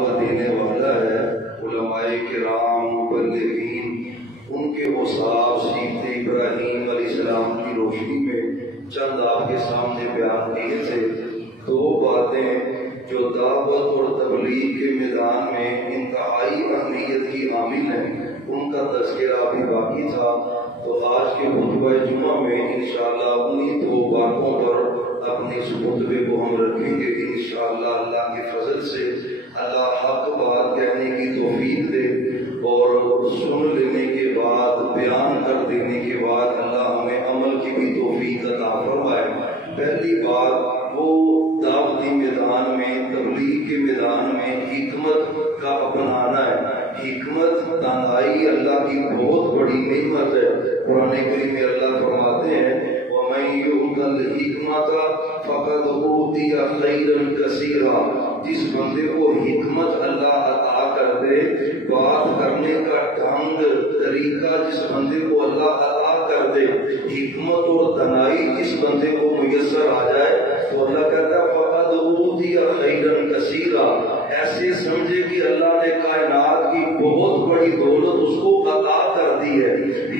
دینے والا ہے۔ علماء کرام مبلغین ان کے اوصاف سیرت ابراہیم علیہ السلام کی روشنی میں چند آپ کے سامنے بیان کیے تھے۔ دو باتیں جو دعوت اور تبلیغ کے میدان میں انتہائی اہمیت کی حامل ہیں، ان کا تذکرہ بھی باقی تھا، تو آج کے خطبہ جمعہ میں انشاءاللہ انہی دو باتوں پر اپنے اس خطبے کو ہم رکھیں گے۔ انشاءاللہ اللہ کے فضل سے اللہ حق بات کہنے کی توفیق دے اور سن لینے کے بعد بیان کر دینے کے بعد اللہ ہمیں عمل کی بھی توفیق عطا فرمائے۔ پہلی بات وہ دعوتی میدان میں، تبلیغ کے میدان میں حکمت کا اپنانا ہے۔ حکمت دانائی اللہ کی بہت بڑی نعمت ہے۔ قرآن کریم میں اللہ فرماتے ہیں وَمَن يُؤْتَ الْحِکْمَةَ فَقَدْ أُوتِیَ خَیْرًا کَثِیرًا۔ جس بندے کو حکمت اللہ عطا کر دے، بات کرنے کا ڈھنگ طریقہ جس بندے کو اللہ عطا کر دے، حکمت اور دانائی جس بندے کو میسر آ جائے، تو اللہ کہتا ہے فَقَدْ أُوتِیَ خَیْرًا کَثِیرًا۔ ایسے سمجھے کہ اللہ نے کائنات کی بہت بڑی دولت اس کو عطا کر دی ہے۔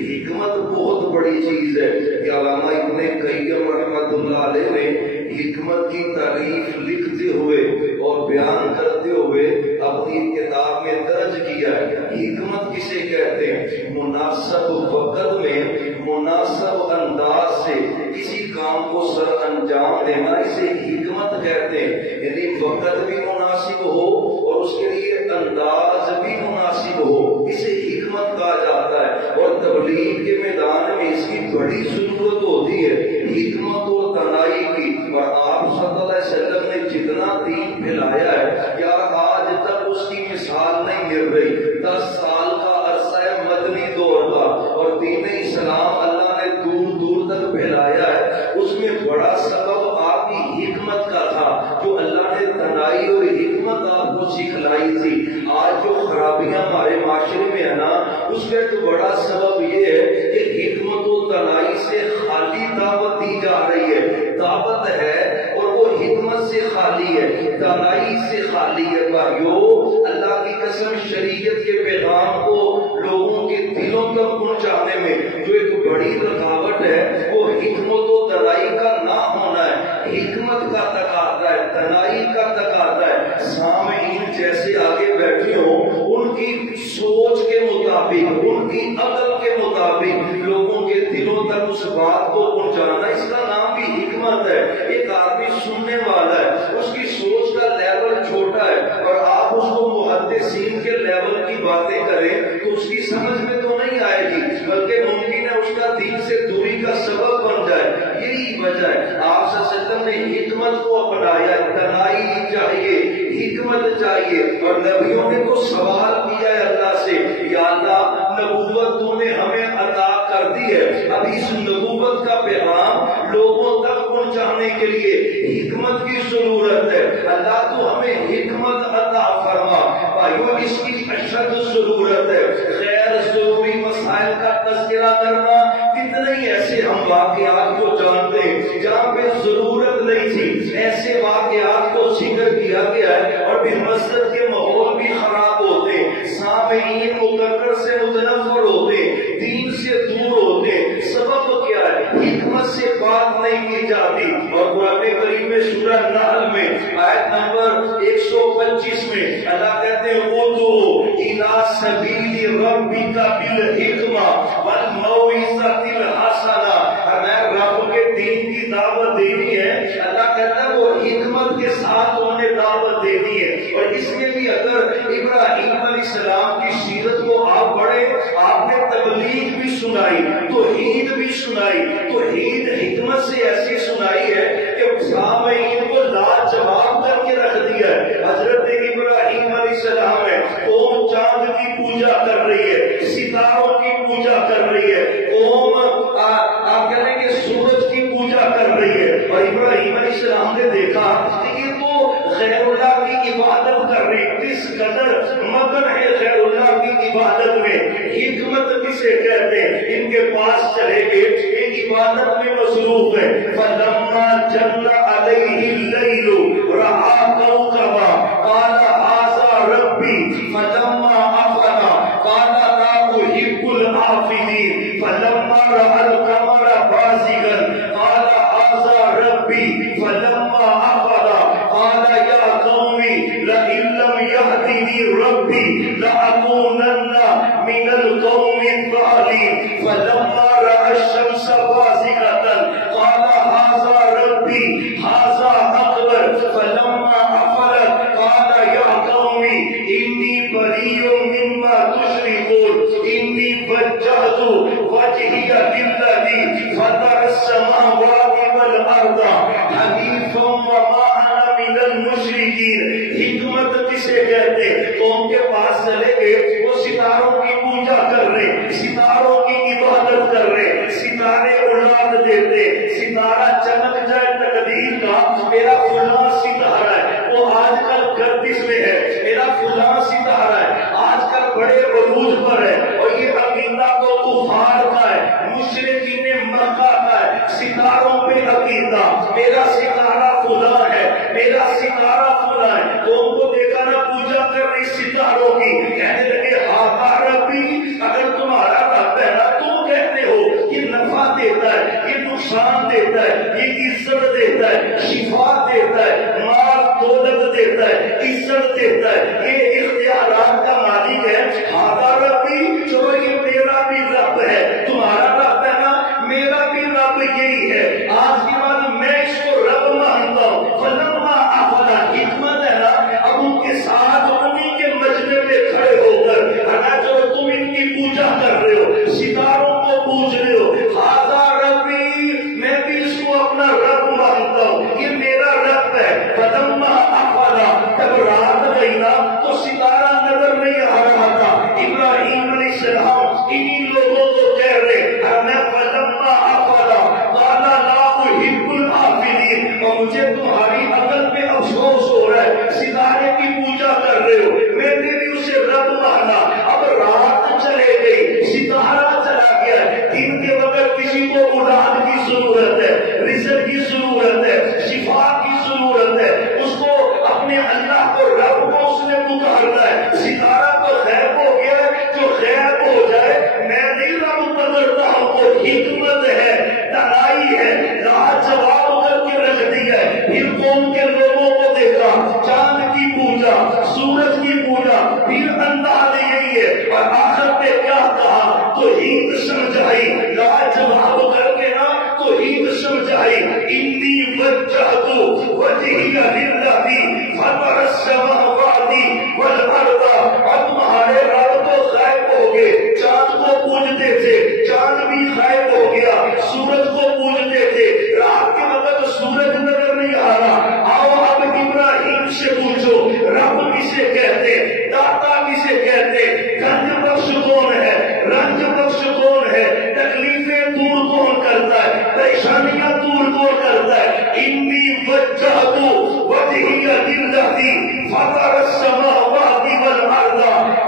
حکمت بہت بڑی چیز ہے کہ علامہ ابن قیم رحمۃ اللہ علیہ نے حکمت کی تعریف لکھتے ہوئے اور بیان کرتے ہوئے اپنی کتاب میں درج کیا ہے۔ حکمت کسے کہتے ہیں؟ مناسب وقت میں مناسب انداز سے کسی کام کو سر انجام دینا، اسے حکمت کہتے ہیں۔ یعنی وقت بھی مناسب ہو اور اس کے لیے انداز بھی مناسب ہو، اسے حکمت کہا جاتا ہے۔ اور تبلیغ کے میدان میں اس کی بڑی ضرورت ہوتی ہے، حکمت اور دانائی کی۔ اور آپ صلی اللہ علیہ وسلم نے جتنا دین پھیلایا ہے، کیا آج تک اس کی مثال نہیں مل رہی؟ 10 سال کا عرصہ ہے مدنی دور کا، اور دین اسلام اللہ نے دور دور تک پھیلایا ہے۔ اس میں بڑا سبب آپ کی حکمت کا تھا، جو اللہ نے دانائی اور حکمت آپ کو سکھلائی تھی۔ آج جو خرابیاں ہمارے معاشرے میں ہے نا، اس کا ایک بڑا سبب یہ ہے کہ حکمت و دانائی سے خالی دعوت دی جا رہی ہے۔ دعوت ہے اور وہ حکمت سے خالی ہے، دانائی سے خالی ہے۔ بھائیو، اللہ کی قسم، شریعت کے پیغام کو لوگوں کے دلوں تک پہنچانے میں جو ایک بڑی رکاوٹ ہے، وہ حکمت و دانائی کا نہ ہونا ہے۔ حکمت کا تقاضا ہے، دانائی کا تقاضا ہے۔ سامعین جیسے آگے بیٹھے ہوں، ان کی سوچ کے مطابق، ان کی عقل کے مطابق لوگوں کے دلوں تک اس بات کو پہنچانا، اس کا نام بھی حکمت ہے۔ ایک آدمی سننے والا ہے، اس کی سوچ کا لیول چھوٹا ہے، اور آپ اس کو محدثین کے لیول کی باتیں کریں تو اس کی سمجھ میں تو نہیں آئے گی، بلکہ ممکن ہے اس کا دین سے دوری کا سبب بن جائے۔ یہی وجہ ہے آپ صلی اللہ علیہ وسلم نے حکمت کو اپنایا۔ دانائی چاہیے، حکمت چاہیے، اور نبیوں نے تو سوال کیا ہے اللہ سے، یا اللہ نبوت تو نے ہمیں عطا کر دی ہے، اب اس نبوت کا پیغام لوگوں تک پہنچانے کے لیے حکمت کی ضرورت ہے۔ اللہ تو ہمیں حکمت عطا فرما۔ بھائیو، اس کی اشد ضرورت ہے۔ غیر ضروری مسائل کا تذکرہ کرنا، کتنے ہی ایسے ہم واقعات کو جانتے ہیں جہاں پہ ضرورت نہیں تھی، ایسے واقعات کو ذکر کیا گیا ہے، اور پھر مسجد کے ماحول بھی خراب ہوتے، سامعین مقرر سے متنفر ہوتے، دین سے دور ہوتے۔ سبب کیا ہے؟ حکمت سے بات نہیں کی جاتی۔ اور قرآن کریم میں سورہ نحل میں آیت نمبر 125 میں اللہ کہتے ہیں اُدعُوا إِلَىٰ سَبِيلِ رَبِّكَ بِالْحِکْمَةِ وَالْمَوْعِظَةِ الْحَسَنَةِ۔ ہمیں رب کے دین کی دعوت دینی ہے، اللہ کہتا ہے وہ حکمت کے ساتھ انہیں دعوت دینی ہے۔ اور اس میں بھی اگر ابراہیم علیہ السلام کی سیرت کو آپ پڑھیں، آپ نے تبلیغ بھی سنائی، توحید بھی سنائی۔ توحید حکمت سے ایسی سنائی ہے کہ سامعین کو لاجواب کر کے رکھ دیا ہے۔ حضرت ابراہیم علیہ السلام ہے، قوم چاند کی پوجا کر رہی ہے، ستاروں کی پوجا کر رہی ہے، قوم آپ کہتے ہیں کہ سورج کی پوجا کر رہی ہے، اور ابراہیم علیہ السلام نے دیکھا کہ یہ تو غیر اللہ کی عبادت کر رہی، کس قدر مگن ہے غیر اللہ کی عبادت میں۔ حکمت کسے کہتے ہیں؟ ان کے پاس چلے گئے، ایک عبادت میں مصروف ہے۔ فَلَمَّا جَنَّ عَلَيْهِ اللَّيْلُ رَأَىٰ كَوْكَبًا قَالَ هَٰذَا ربی فلما افل قال لا احب الآفلین فلما رأى القمر بازغا قال هذا ربی فلما افل قال یا قوم لئن لم يهدني ربی لأكونن من القوم الضالين فلما رأى الشمس بازغة قال هذا ربي هذا أكبر فلما أفلت قال يا قوم إني بريء مما تشركون إني وجهت وجهي للذي فطر السماوات والأرض حنيفا وما أنا من المشركين. حکمت کسے کہتے؟ قوم کے پاس چلے گئے، وہ ستاروں کی پوجا کر رہے، ستاروں کی عبادت کر رہے، ستارے اولاد دیتے، ستارہ چمک جائے تقدیر کا میرا فلاں ستارہ ہے، وہ آج کل گردش میں ہے، میرا فلاں ستارہ ہے، آج کل بڑے عروج پر ہے، اور یہ عقیدہ تو کفار کا ہے، مشرکین مکہ کا ہے. ستاروں پہ عقیدہ، میرا ستارہ فلاں ہے، میرا ستارہ فلاں ہے. قوم کو دیکھا نا پوجا کر رہی ستاروں کی، کہنے لگے ہاں ربی، اگر تمہارا رب ہے نا، تم کہتے ہو یہ نفع دیتا ہے، یہ نقصان دیتا ہے، یہ عزت دیتا ہے، شفا دیتا ہے، مال دولت دیتا ہے، عزت دیتا ہے، یہ اختیارات کا مالک ہے. ہاں ربی، چلو یہ میرا بھی رب ہے، تمہارا رب ہے نا، میرا بھی رب یہی ہے. آج کے بعد میں اس کو رب مانتا ہوں. فلما افلا، حکمت ہے نا، اب ان کے ساتھ انہیں کے مجمع پہ کھڑے ہو کر جو تم ان کی پوجا کر رہے ہو، ستاروں کو پوج رہے ہو، ہاذا ربی، میں بھی اس کو اپنا رب مانتا ہوں، یہ میرا رب ہے. فلما افلا، جب رات گئی نا تو ستارہ نظر نہیں آ رہا تھا. ابراہیم علیہ السلام انہی لوگوں کو کہہ رہے میں فلما افلا قال لا احب الآفلین، اور مجھے تمہاری عقل پہ افسوس ہو رہا ہے، ستارے کی پوجا کر رہے ہو، میں نے بھی اسے رب مانا. اب رات چلے گئی، ستارہ چلا گیا. دن کے وقت کسی کو اولاد کی ضرورت ہے، رزق کی ضرورت ہے، شفا کی ضرورت ہے، اس کو اپنے اللہ کو رب کو اس نے پکارنا ہے. ستارہ تو غائب ہو گیا ہے، جو غائب ہو جائے میں نہیں رب پکڑتا ہوں. وہ حکمت ہے، دانائی ہے، لاجواب کر کے رکھ دیا ہے. پھر قوم کے لوگوں کو دیکھا، چاند کی پوجا، سورج کی پوجا، پھر انداز یہی ہے. اور آخر پہ کیا کہا؟ توحید سمجھائی، لاجواب کر کے نا توحید سمجھائی. انی وجہت وجہی للذی فطر السماوات والارض. اب تمہارے رب تو غائب ہو گئے، چاند کو پوجتے تھے، چاند بھی غائب ہو گیا. سورج کو پوجتے تھے، رات کے وقت سورج نظر نہیں آ رہا. آؤ اب ابراہیم سے پوچھو رب کسے کہتے، داتا کسے کہتے، گنج بخش کون ہے، رنج بخش کون ہے، تکلیفیں دور کون کرتا ہے، پریشانیاں دور کون کرتا ہے. انی وجہت وجہی للذی فطر السماوات والارض.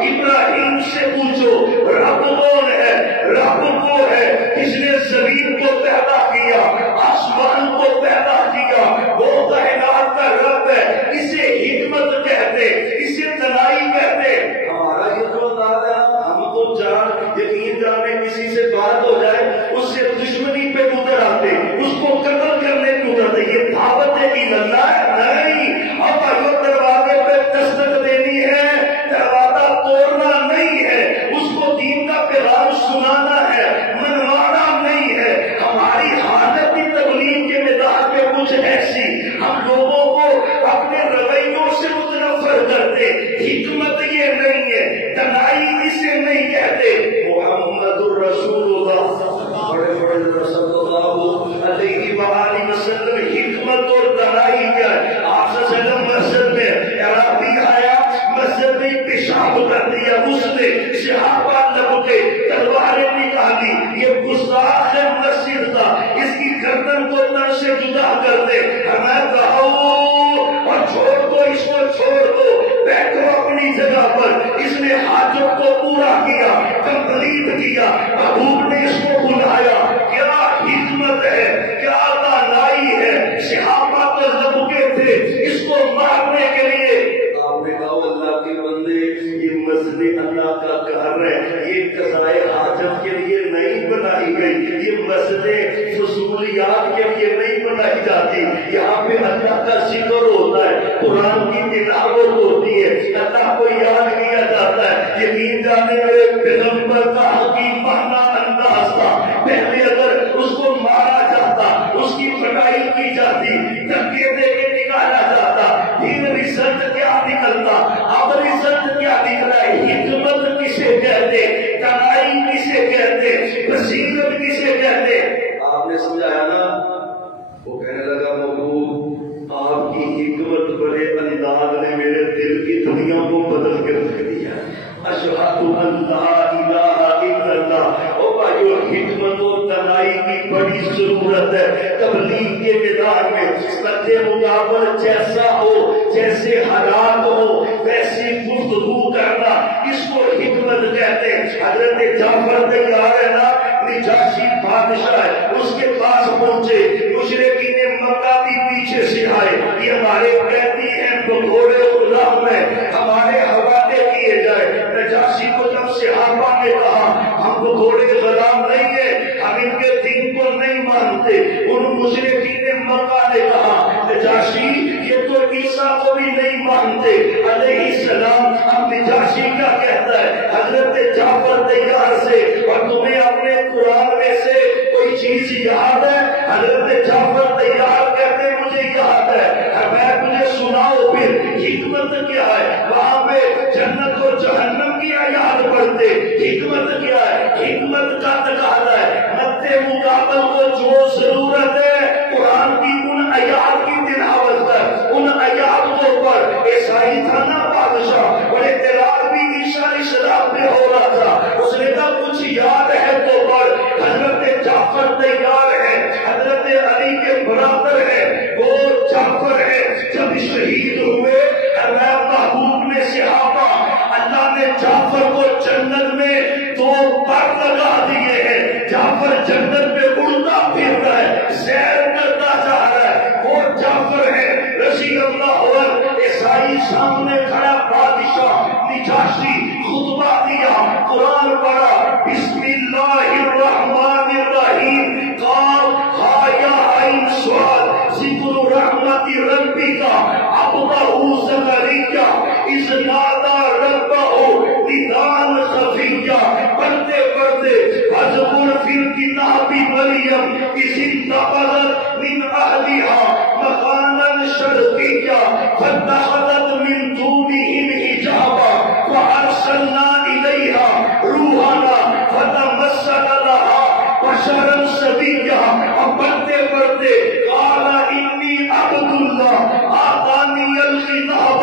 ابراہیم سے پوچھو رب کون ہے. رب وہ ہے جس نے زمین کو پیدا کیا، آسمان کو پیدا کیا، وہ کائنات کا رب ہے. اسے حکمت کہتے، اسے دانائی کہتے. ہمارا یہ جو انداز ہے نا، ہم تو جان یقین جانے کسی سے بات ہو جائے اس سے دشمنی پہ اتر آتے، اس کو قتل کرنے پہ اترتے. یہ دعوت ہے اللہ نہیں. اب اگر دروازے پہ دستک دینی ہے، دروازہ توڑنا نہیں ہے، اس کو دین کا پیغام سنانا ہے، منوانا نہیں ہے. ہماری حالت کی تبلیغ کے میدان پہ کچھ ایسی، ہم لوگوں کو اپنے رویوں سے متنفر کرتے. حکمت یہ نہیں ہے، دانائی اسے نہیں کہتے. محمد الرسول اللہ بڑے بڑے صلی اللہ علیہ وآلہ وسلم. حکمت اور دانائی کیا ہے؟ آپ صلی اللہ علیہ وسلم مسجد میں عربی آیا، مسجد میں پیشاب کر دیا، اس نے صحابہ لپٹے، تلواریں نکالی. یہ گستاخ مسجد تھا، اس کی گردن کو تن سے جدا کر دے. ہمیں کہو اور چھوڑ دو، اس کو چھوڑ دو، بیٹھو اپنی جگہ پر. اس نے حاجت کو پورا کیا، کمپلیٹ کیا. محبوب نے اس کو بلایا. کیا حکمت ہے، کیا دانائی ہے. صحابہ تو لپکے تھے اس کو مارنے کے لیے. آپ نے کہا اللہ اللہ کے بندے، یہ مسجد اللہ کا گھر ہے، یہ قضائے حاجت کے لیے نہیں بنائی گئی، یہ مسجد فضولیات کے لیے نہیں بنائی جاتی، یہاں پہ اللہ کا ذکر ہوتا ہے، قرآن کی تلاوت ہوتی ہے، اللہ کو یاد کیا جاتا ہے۔ یقین جانے میرے پیغمبر کا حکیمانہ انداز تھا، پہلے اگر اس کو مارا جاتا، اس کی پٹائی کی جاتی، دھکے دے کے نکالا جاتا، پھر رزلٹ کیا نکلتا؟ اب رزلٹ کیا نکلا ہے؟ حکمت کسے کہتے، تنائی کسے کہتے، بصیرت کسے کہتے؟ آپ نے سمجھایا نا؟ وہ کہنے لگا محبوب آپ کی حکمت بڑے انداز نے میرے دل کی دنیا کو بدل کے رکھ دیا۔ اشہد ان لا الہ الا اللہ۔ او بھائیو، حکمت و تنائی کی بڑی ضرورت ہے تبلیغ کے میدان میں۔ سچے مقابل جیسا ہو، جیسے حالات ہو، ویسی گفتگو کرنا، اس کو حکمت کہتے ہیں۔ حضرت جعفر تیار ہے نا، نجاشی بادشاہ ہے، اس کے پاس پہنچے، مشرکین مکہ بھی پیچھے سے آئے، یہ ہمارے قیدی ہیں، بگھوڑے غلام ہیں، ہمارے حوالے کیے جائے۔ نجاشی کو جب صحابہ نے کہا ہم بگھوڑے غلام نہیں ہیں، ہم ان کے دین کو نہیں مانتے، ان مشرکین مکہ نے کہا نجاشی یہ تو عیسیٰ کو بھی نہیں مانتے علیہ السلام۔ اب نجاشی کیا کہتا ہے؟ حضرت جعفر تیار سے، اور تمہیں اپنے قرآن میں سے کوئی چیز یاد ہے؟ حضرت جعفر تیار کہتے ہیں مجھے یاد ہے، میں مجھے سناؤ پھر حکمت کیا ہے؟ وہاں پہ جنت و جہنم کی آیات پڑھتے، حکمت کیا ہے؟ حکمت کا تقاضا ہے مد مقابل کو جو ضرورت ہے قرآن کی ان آیات کی تلاوت کر، ان آیات کو پڑھ۔ عیسائی تھا نا بادشاہ، اور اعتراض بھی عیسیٰ علیہ السلام پہ ہو رہا تھا، اس نے کہا کچھ یاد ہے تو پڑھ۔ حضرت جعفر تیار ہے، حضرت علی کے برابر ہے، وہ جعفر ہے۔ جب شہید ہوئے محبوب میں صحابہ، اللہ نے جعفر کو جنت میں 2 پر لگا دیے ہیں، جعفر جنت میں اڑتا پھر رہا ہے، سیر کرتا جا رہا ہے، وہ جعفر ہے رضی اللہ عنہ۔ عیسائی سامنے کھڑا بادشاہ نجاشی خطبہ دیا، قرآن پڑھا، بسم اللہ الرحمن الرحیم، قال ہا یا عین صاد، ذکر رحمت ربی کا عبدہ زکریا اذ نادى ربه نداء خفيا۔ پڑھتے پڑھتے واذکر فی الکتاب مریم اذ انتبذت من اہلها مکانا شرقیا فاتخذت من دونهم حجابا فارسلنا الیها روحنا فتمثل لها بشرا سویا۔ اور پڑھتے پڑھتے قال انی عبد اللہ آتانی الکتاب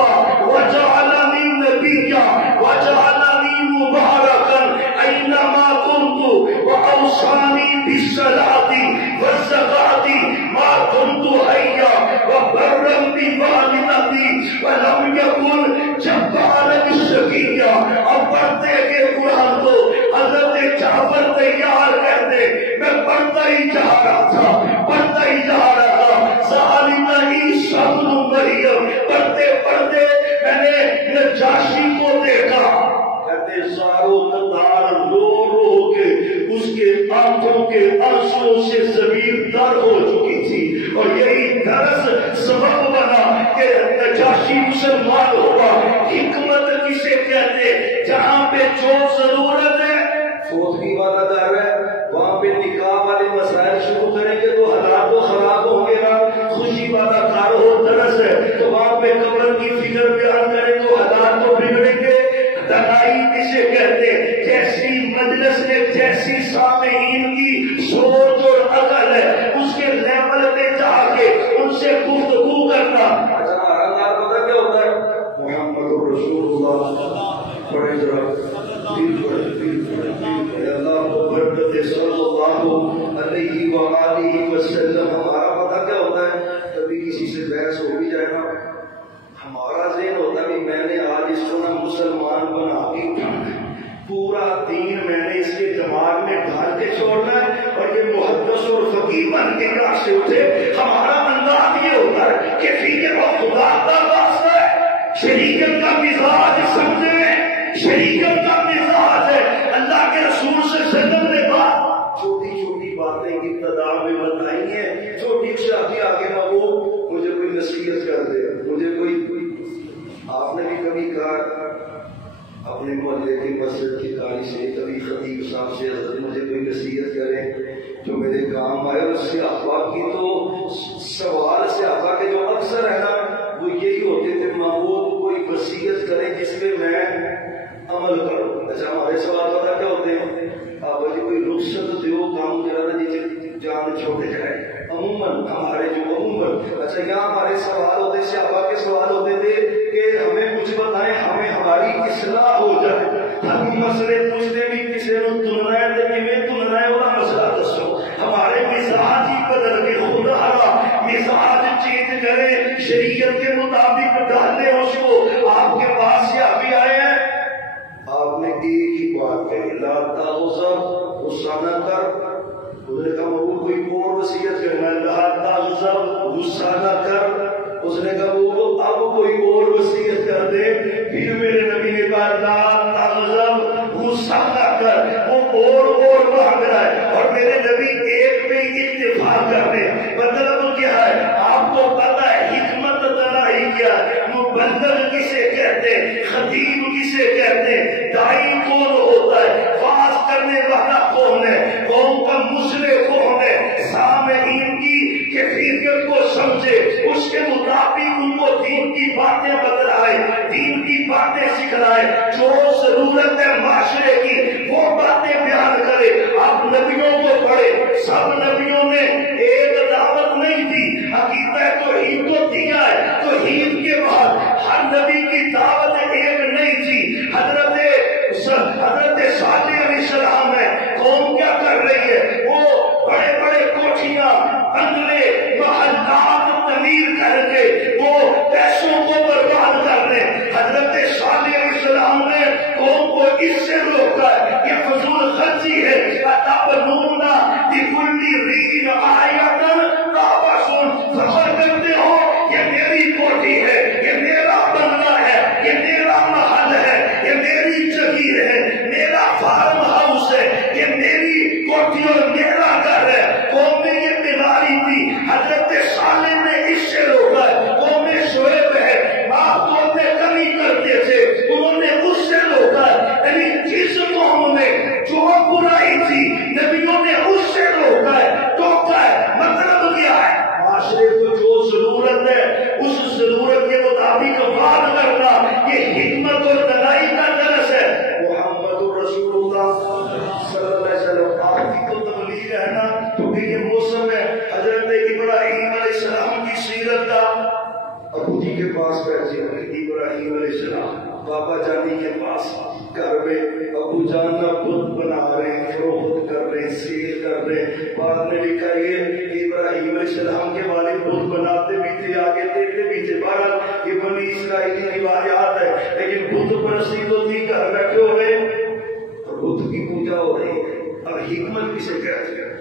وجعلنی نبیا وجعلنی مبارکا اینما کنت واوصانی بالصلاۃ والزکاۃ ما کنت حیا وبرا بوالدتی ولم یکن جبارا شقیا۔ اور پڑھتے کے قرآن کو حضرت جعفر تیار کہتے، میں پڑھتا ہی جا رہا تھا، پڑھتا ہی جا رہا تھا، ذالک عیسی ابن مریم۔ پڑھتے پڑھتے میں نے نجاشی کو دیکھا، کہتے زارو تار رو رو کے اس کے آنکھوں کے آنسوؤں سے زمین تر ہو چکی تھی، اور یہی درس سبب بنا کہ نجاشی مسلمان ہوا۔ حکمت کسے کہتے؟ جہاں پہ جو ضرورت ہے، فوت کی بات کر رہے ہیں، وہاں پہ نکاح والے مسائل شروع کریں گے تو حالات تو خراب ہوں گے نا۔ خوشی والا کار ہو درس ہے تو وہاں پہ قبر کی فکر بیان کریں تو حالات تو بگڑیں گے۔ تنائی کسے کہتے؟ جیسی مجلس میں جیسی سامعین کی سوچ اور عقل ہے اس کے لیول پہ جا کے ان سے گفتگو کرنا۔ اچھا ہمارا پتہ کیا ہوتا ہے؟ محمد رسول اللہ پڑھے ذرا، اللہ برکت صلی اللہ علیہ وآلہ وسلم۔ ہمارا پتہ کیا ہوتا ہے؟ کبھی کسی سے بحث ہو بھی جائے گا، ہمارا ذہن ہوتا ہے کہ میں نے آج اس کو نا مسلمان بنا کے اٹھانا ہے، پورا دین میں نے اس کے دماغ میں ڈال کے چھوڑنا ہے، اور یہ محدث اور فقیہ بن کے کہاں سے اٹھے۔ ہمارا انداز یہ ہوتا ہے کہ فکر اور خدا کا واسطہ ہے، شریعت کا مزاج سمجھے، شریعت کا مزاج ہے۔ اللہ کے رسول صلی اللہ علیہ وسلم نے بات چھوٹی چھوٹی باتیں ابتدا میں بتائی ہیں، چھوٹی شادی آگے نہ ہو، مجھے کوئی نصیحت کر دے، مجھے کوئی آپ نے بھی کبھی کہا اپنے محلے کی مسجد کی قاری سے، کبھی خطیب صاحب سے، حضرت مجھے کوئی نصیحت کریں جو میرے کام آئے۔ اور صحابہ کی تو سوال صحابہ کے جو اکثر ہے نا وہ یہی ہوتے تھے، محبوب کوئی وصیت کرے جس پہ میں عمل کروں۔ اچھا ہمارے سوال پتہ کیا ہوتے ہیں؟ آپ جی کوئی رخصت دیو کام کرا تھا جی جان چھوٹے جائے عموماً ہمارے جو عموماً۔ اچھا یہاں ہمارے سوال ہوتے، صحابہ کے سوال ہوتے تھے کہ ہمیں کچھ بتائیں، ہمیں ہماری اصلاح ہو جائے۔ ہم مسئلے پوچھتے بھی کسی نے تننا ہے تو میں تننا ہے وہ مسئلہ دسو، ہمارے مزاج ہی بدل کے خدا مزاج چینج کرے، شریعت کے مطابق ڈالے اس کو۔ آپ کے پاس سے ابھی آئے ہیں، آپ نے ایک ہی بات کہی، لا تغضب، غصہ نہ کر۔ اس نے کہا وہ کوئی اور وصیت کرنا، لا تغضب، غصہ نہ کر۔ اس نے کہا وہ اب کوئی اور وصیت کر دے۔ پھر میرے نبی نے کہا لا تغضب، غصہ نہ کر۔ وہ اور مانگ رہا ہے اور میرے نبی ایک پہ اتفاق کرتے۔ مطلب کیا ہے آپ کو پتا ہے؟ حکمت تنائی کیا ہے، مبلغ کسے کہتے ہیں، خطیب کسے کہتے ہیں، دائی کون ہوتا ہے، واز کرنے والا کون ہے، قوم کا مسلح کون ہے، سامعین کی کیفیت کو سمجھے، اس کے مطابق ان کو دین کی باتیں بتلائے، دین کی باتیں سکھلائے، جو ضرورت ہے معاشرے کی وہ باتیں بیان کرے۔ آپ نبیوں کو پڑھے، سب نبیوں نے ایک دعوت نہیں دی، عقیدہ توحید تو دیا ہے، توحید کے بعد ہر نبی کی دعوت ایک نہیں تھی۔ حضرت صالح علیہ السلام ہے، قوم کیا کر رہی ہے؟ وہ بڑے بڑے کوٹھیاں، بنگلے، محلات تعمیر کر کے وہ پیسوں کو برباد کر رہے ہیں۔ حضرت صالح علیہ السلام نے قوم کو اس سے روکا ہے، یہ فضول خرچی ہے۔ اتبنون بکل ریع آیۃ تعبثون، فخر کرتے ہو یہ میری کوٹھی ہے، یہ میرا بنگلہ ہے، یہ میرا محل ہے، یہ میری جگیر ہے، میرا فارم ہاؤس ہے، یہ میری کوٹھی اور میرا گھر ہے۔ قوم میں یہ بیماری تھی، حضرت صالح نے اس سے روکا ہے۔ قوم شعیب ہے، آپ قوم میں کمی کرتے تھے، انہوں نے اس سے روکا ہے۔ یعنی جس قوم میں جو برائی تھی نبیوں نے اس سے روکا ہے، ٹوکا ہے۔ مطلب کیا ہے؟ معاشرے کو جو ضرورت ہے اس ضرورت کے مطابق بات کرنا، یہ حکمت اور دلائی کا درس ہے۔ محمد رسول اللہ صلی اللہ علیہ وسلم، آپ کی تو تبلیغ ہے نا، کیونکہ یہ موسم ہے حضرت ابراہیم علیہ السلام کی سیرت کا۔ ابو جی کے پاس بیٹھے ابراہیم علیہ السلام، بابا جانی کے پاس گھر میں ابو جان کا بت بنا رہے ہیں، فروخت کر رہے ہیں، سیل کر رہے ہیں۔ بعد میں لکھا یہ ابراہیم علیہ السلام کے والد بت بناتے بھی تھے، آگے دیکھتے بھی تھے۔ بہرحال یہ بنی اسرائیل کی روایات ہے، لیکن بت پرستی تو تھی، گھر بیٹھے ہوئے اور بت کی پوجا ہو رہی ہے۔ اب حکمت کسے کہتے ہیں؟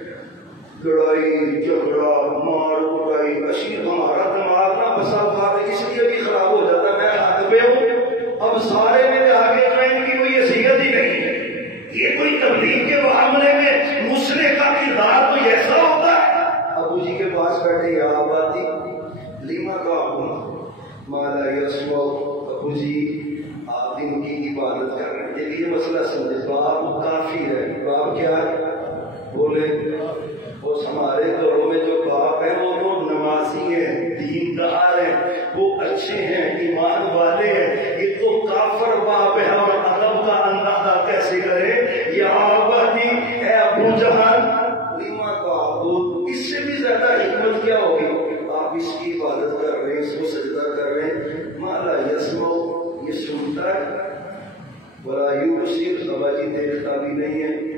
لڑائی جھگڑا مار کٹائی، اشیر ہمارا دماغ نہ بسا بات اس لیے بھی خراب ہو جاتا ہے۔ میں حق پہ ہوں، اب سارے میرے آگے جو ان کی کوئی حیثیت ہی نہیں ہے۔ یہ کوئی تبلیغ کے معاملے میں مسلح کا کردار تو ایسا ہوتا ہے۔ ابو جی کے پاس بیٹھے یا آبادی لیما کا مالا یسمع، ابو جی آپ ان کی عبادت کر رہے ہیں، یہ مسئلہ سمجھے، باپ کافی ہے۔ باپ کیا ہے؟ بولے اس ہمارے گھروں میں جو باپ ہیں وہ تو نمازی ہیں، دیندار ہیں، وہ اچھے ہیں، ایمان والے ہیں۔ یہ تو کافر باپ ہے اور ادب کا اندازہ کیسے کرے؟ یا آبادی اے ابو جہان لیما کا عبود، اس سے بھی زیادہ حکمت کیا ہوگی؟ آپ اس کی عبادت کر رہے ہیں، اس کو سجدہ کر رہے ہیں۔ مالا یسمع، یہ سنتا ہے، ولا یبصر، ابا جی دیکھتا بھی نہیں ہے۔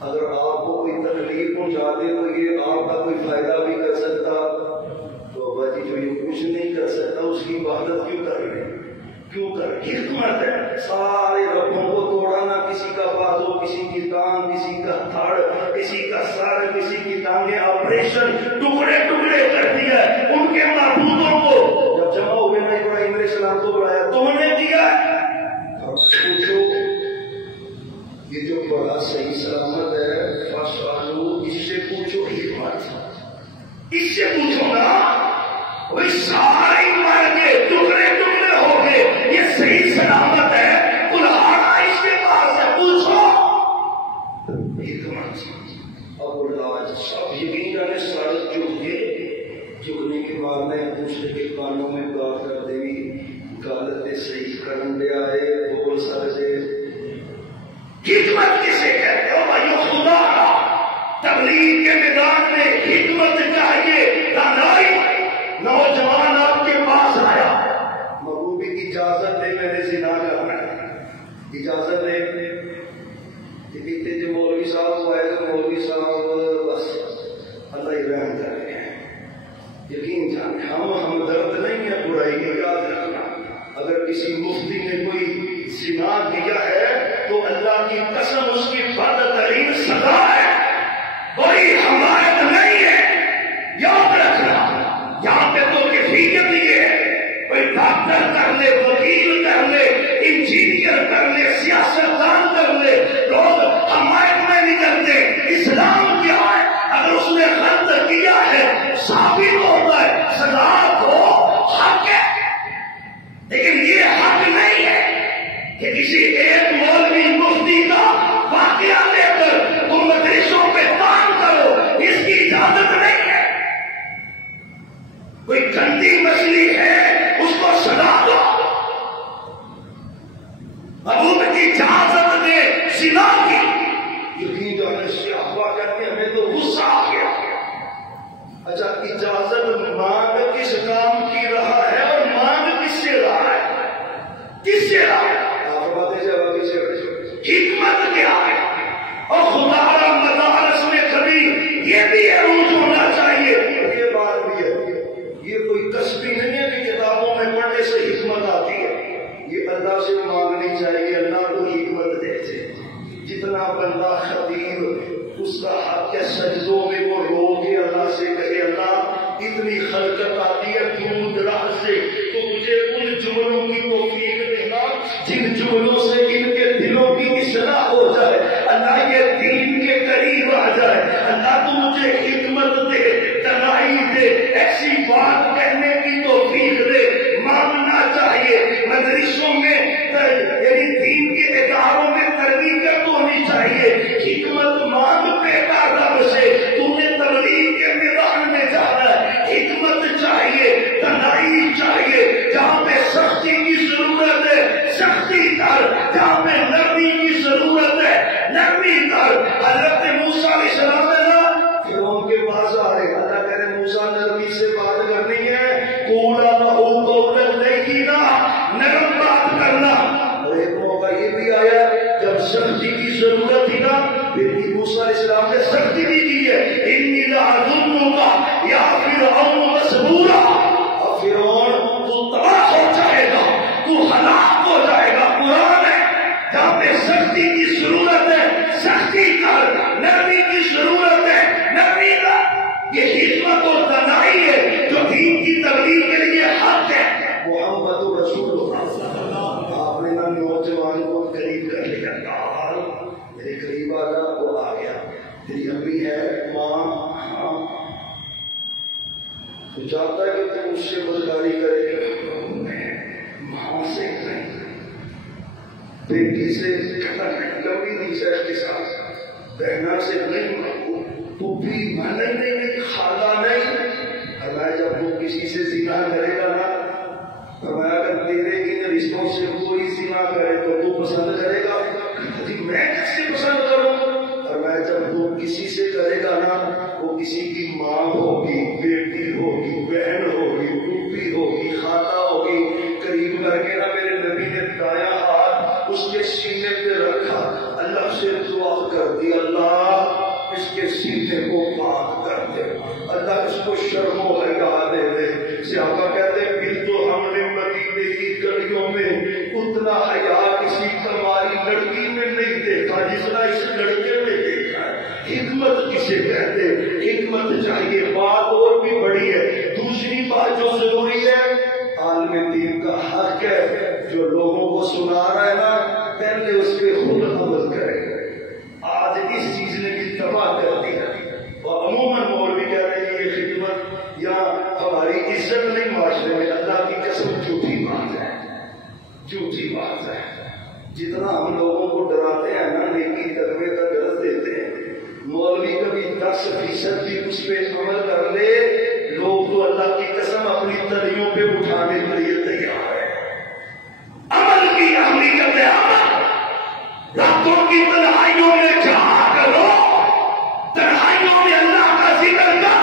اگر آپ کو کوئی تکلیف پہنچا دے تو یہ آپ کا کوئی فائدہ بھی کر سکتا، تو ابا جی جو یہ کچھ نہیں کر سکتا اس کی عبادت کیوں کر رہے ہیں؟ کیوں کر؟ حکمت ہے۔ سارے ربوں کو توڑا، نہ کسی کا بازو، کسی کی ٹانگ، کسی کا دھڑ، کسی کا سر، کسی کی ٹانگیں آپریشن، ٹکڑے ٹکڑے کر دیا ان کے معبودوں کو۔ جب جمع ہوئے نا ابراہیم علیہ السلام کو بلایا تو اور لاج سب یقین جانے سارے جھک گئے. جھکنے کے بعد میں دوسرے کے کانوں میں بات کر دے گی غلط صحیح کرن دیا ہے بول سکتے. حکمت کسے کہتے ہو بھائی خدا کا؟ تبلیغ کے میدان میں حکمت چاہیے دانائی. نوجوان آپ کے پاس آیا محبوبی کی اجازت دے میں نے زنا کرنا ہے اجازت دے. کہتے جو مولوی صاحب آئے تو مولوی صاحب بس اللہ ہی رحم کر رہے ہیں. یقین جانے ہم درد نہیں ہے برائی کا. یاد رکھنا اگر کسی مفتی نے کوئی زنا کیا ہے تو اللہ کی قسم اس کی بدترین سزا ہے. کوئی حمایت نہیں ہے. یاد رکھنا یہاں پہ تو کیفیت ہی ہے. کوئی ڈاکٹر کر لے وکیل کر لے انجینئر کر لے سیاستدان کر لے لوگ حمایت میں نہیں کرتے. اسلام کیا ہے؟ اگر اس نے غلط کیا ہے ثابت ہوتا ہے سزا کو حق ہے. لیکن یہ حق نہیں ہے کہ کسی ایک مولوی مفتی کا واقعہ لے کر تم مدرسوں پہ کام کرو. اس کی اجازت نہیں ہے. کوئی گندی مچھلی ہے اس کو سزا دو. حکومت کی اجازت دے زنا کی. یقین جانے سے افواہ کہتے ہیں ہمیں تو غصہ آ گیا. اچھا اجازت مانگ کس کام کی رہا ہے اور مانگ کس سے رہا ہے؟ کس سے رہا ہے؟ آپ باتیں جواب سے حکمت کیا ہے؟ اور خدا را مدارس میں کبھی یہ بھی عروج ہونا چاہیے. یہ بات بھی ہے یہ کوئی کسبی نہیں ہے کہ کتابوں میں پڑھنے سے حکمت آتی ہے. یہ اللہ سے مانگنی چاہیے. اللہ کو حکمت دیتے. جتنا بندہ خطیب اس کا حق ہے سجدوں میں وہ رو کے اللہ سے کہے اللہ اتنی خلقت آتی ہے دور دراز سے تو مجھے ان جملوں کی توفیق دینا جن جملوں سے ان کے دلوں کی اصلاح ہو جائے. اللہ یہ دین کے قریب آ جائے. اللہ تو مجھے حکمت دے تنائی دے ایسی بات کہنے کی توفیق دے. مانگنا چاہیے. مدرسوں میں یعنی دین کے اداروں میں تربیت ہونی چاہیے. حکمت مانگ پیدا رب سے. تم نے تبلیغ کے میدان میں جانا ہے حکمت چاہیے تنائی چاہیے. جہاں پہ سختی کی ضرورت ہے سختی کر. جہاں پہ نرمی کی ضرورت ہے نرمی کر. حضرت موسیٰ علیہ السلام ہے نا پھر ان کے پاس آ رہے اللہ کہہ رہے موسیٰ نرمی سے بات کرنی ہے. قولا لہ قولا لینا نرم بات کرنا. اور ایک موقع یہ بھی آیا جب سختی کی ضرورت تھی نا پھر موسیٰ علیہ السلام نے سختی بھی کی ہے. انی لأظنک یا فرعون مسبورا. اور فرعون تو تباہ ہو جائے گا تو ہلاک ہو جائے گا. قرآن ہے جہاں پہ سختی کی ضرورت ہے سختی کر. نرمی کی ضرورت ہے نرمی کر. یہ حکمت اور دانائی ہے جو دین کی تبلیغ کے لیے حق ہے. محمد رسول اللہ آپ نے نا نوجوان کو قریب کر لیا. میرے قریب آ گیا وہ آ گیا. تیری امی ہے ماں ہاں تو چاہتا ہے کہ تم اس سے بدکاری کرے. ماں سے نہیں بیٹی سے لمبی نہیں سے کے ساتھ بہنا سے نہیں تو بھی مانے نہیں خالہ نہیں. فرمایا جب وہ کسی سے زنا کرے گا نا فرمایا اگر تیرے ان رشتوں سے کوئی زنا کرے تو پسند کرے گا. میں کس سے پسند کروں؟ فرمایا جب وہ کسی سے کرے گا نا وہ کسی کی ماں ہوگی بیٹی ہوگی بہن ہوگی پھوپھی ہوگی خالہ ہوگی. قریب کر کے نا میرے نبی نے دایاں ہاتھ اس کے سینے پہ رکھا. اللہ سے دعا کر دی اللہ اس کے سینے کو پاک کر دے. اللہ اس کو شرم و حیا دے دے. صحابہ کہتے ہیں پھر تو ہم نے مدینے کی گلیوں میں اتنا حیا کسی کماری لڑکی میں نہیں دیکھا جتنا اس لڑکے میں دیکھا ہے. حکمت کسے کہتے حکمت چاہیے. بات اور بھی بڑی ہے. دوسری بات جو ضروری ہے عالم دین کا حق ہے جو لوگوں کو سنا رہا ہے نا پہلے اس پہ خود عمل کرے. آج اس چیز نے بھی تباہ کر دیا اور عموماً مولوی کہتے ہیں یہ خدمت یا ہماری عزت نہیں معاشرے میں. اللہ کی قسم جھوٹی بات ہے جھوٹی بات ہے. جتنا ہم لوگوں کو ڈراتے ہیں نا نیکی تقوی کا درس دیتے ہیں مولوی کبھی 10% بھی اس پہ عمل کر لے، لوگ تو اللہ کی قسم اپنی تلیوں پہ اٹھانے کے لیے تیار ہے۔ عمل کی اہمیت ہے، عمل راتوں کی تنہائیوں میں جہاں کرو، تنہائیوں میں اللہ کا ذکر کر،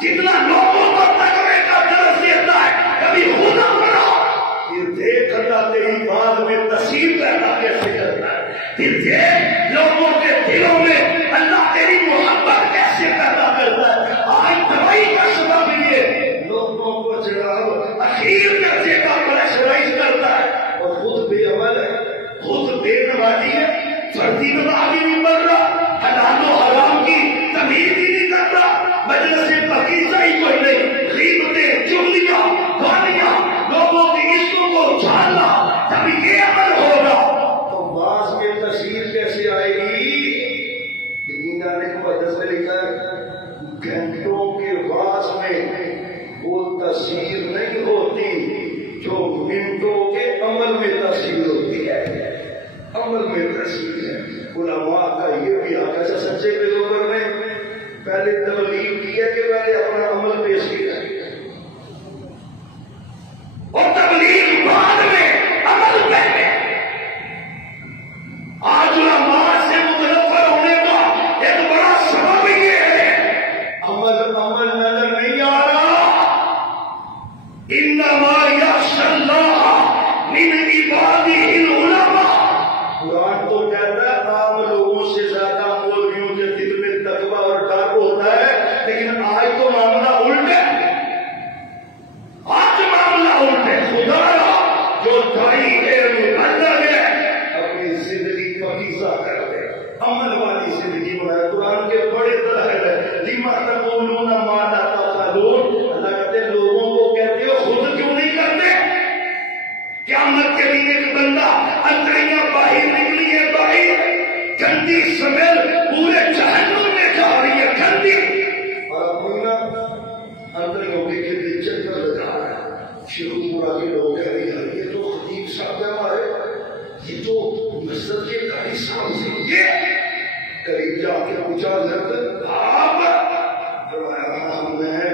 جتنا لوگوں کو تقوی کا درس دیتا ہے کبھی خدا پڑھا، پھر دیکھ اللہ تیری بات میں تاثیر پیدا کیسے کرتا ہے، پھر دیکھ لوگوں کے دلوں میں اللہ تیری محبت کیسے پیدا کرتا ہے۔ آج دوائی کا سبب یہ لوگوں کو جناب اخیر درجے کا پریشرائز کرتا ہے، اور خود بے عمل ہے، خود بے نمازی ہے، فردی نماز ہی نہیں پڑھ رہا، حلال و حرام کی تمیز ہی نہیں کرتا، مجلس پاکیزہ ہی کوئی نہیں، غیبتیں، چغلیاں، گالیاں، لوگوں کی عشقوں کو چھالنا، جب یہ عمل ہوگا تو بعض میں تاثیر کیسے آئے گی؟ مینا نے مقدس میں لکھا ہے گھنٹوں کے بعض میں وہ تاثیر نہیں ہوتی جو منٹوں کے عمل میں تاثیر ہوتی ہے، عمل میں تاثیر ہے۔ علماء کا یہ بھی حق ہے، سچے پیغمبر نے پہلے تبلیغ کی ہے کہ پہلے اپنا عمل پیش کیا اور تبلیغ بعد میں عمل پہلے۔ آج علماء سے متنفر ہونے کا ایک بڑا سبب یہ ہے عمل نظر نہیں آ رہا۔ انما یخشی اللہ من عبادہ العلماء، قرآن تو کہتا ہے عام لوگوں سے زیادہ مولویوں کے دل میں تقویٰ اور ڈر ہوتا ہے، لیکن آج تو معاملہ الٹ ہے، آج معاملہ الٹ ہے۔ خدا را جو دائی علم اللہ ہے اپنی زندگی پاکیزہ کر دے، عمل والی زندگی بنائے۔ قرآن کے بڑے دلائل ہے، لما تقولون ما لا تفعلون، اللہ کہتے ہیں لوگوں کو کہتے ہو خود کیوں نہیں کرتے؟ قیامت کے دن ایک بندہ انتڑیاں باہر نکلی ہے، باہر گندی سمیل پورے جہنم میں جا رہی ہے، گندی، اور اپنا انتڑیوں کے گرد چکر لگا رہا ہے۔ شروع پورا کے لوگ کہہ رہے ہیں یہ تو خطیب صاحب ہے ہمارے، یہ تو مسجد کے قاری صاحب سے، یہ قریب جا کے پوچھا حضرت آپ، فرمایا میں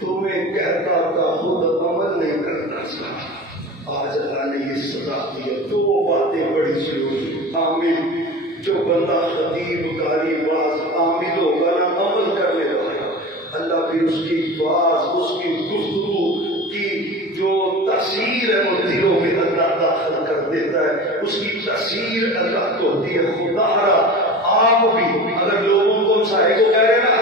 تمہیں کہتا تھا خود عمل نہیں کرتا تھا، آج اللہ نے یہ سزا دی ہے۔ دو باتیں بڑی ضروری، عامل جو بندہ خطیب قاری واعظ عامل ہوگا نا، عمل کرنے والا، اللہ پھر اس کی باز، اس کی گفتگو کی جو تاثیر ہے وہ دلوں میں اللہ داخل کر دیتا ہے، اس کی تاثیر اللہ کو ہوتی ہے۔ خدا را آپ بھی اگر لوگوں کو سارے کو کہہ رہے ہیں نا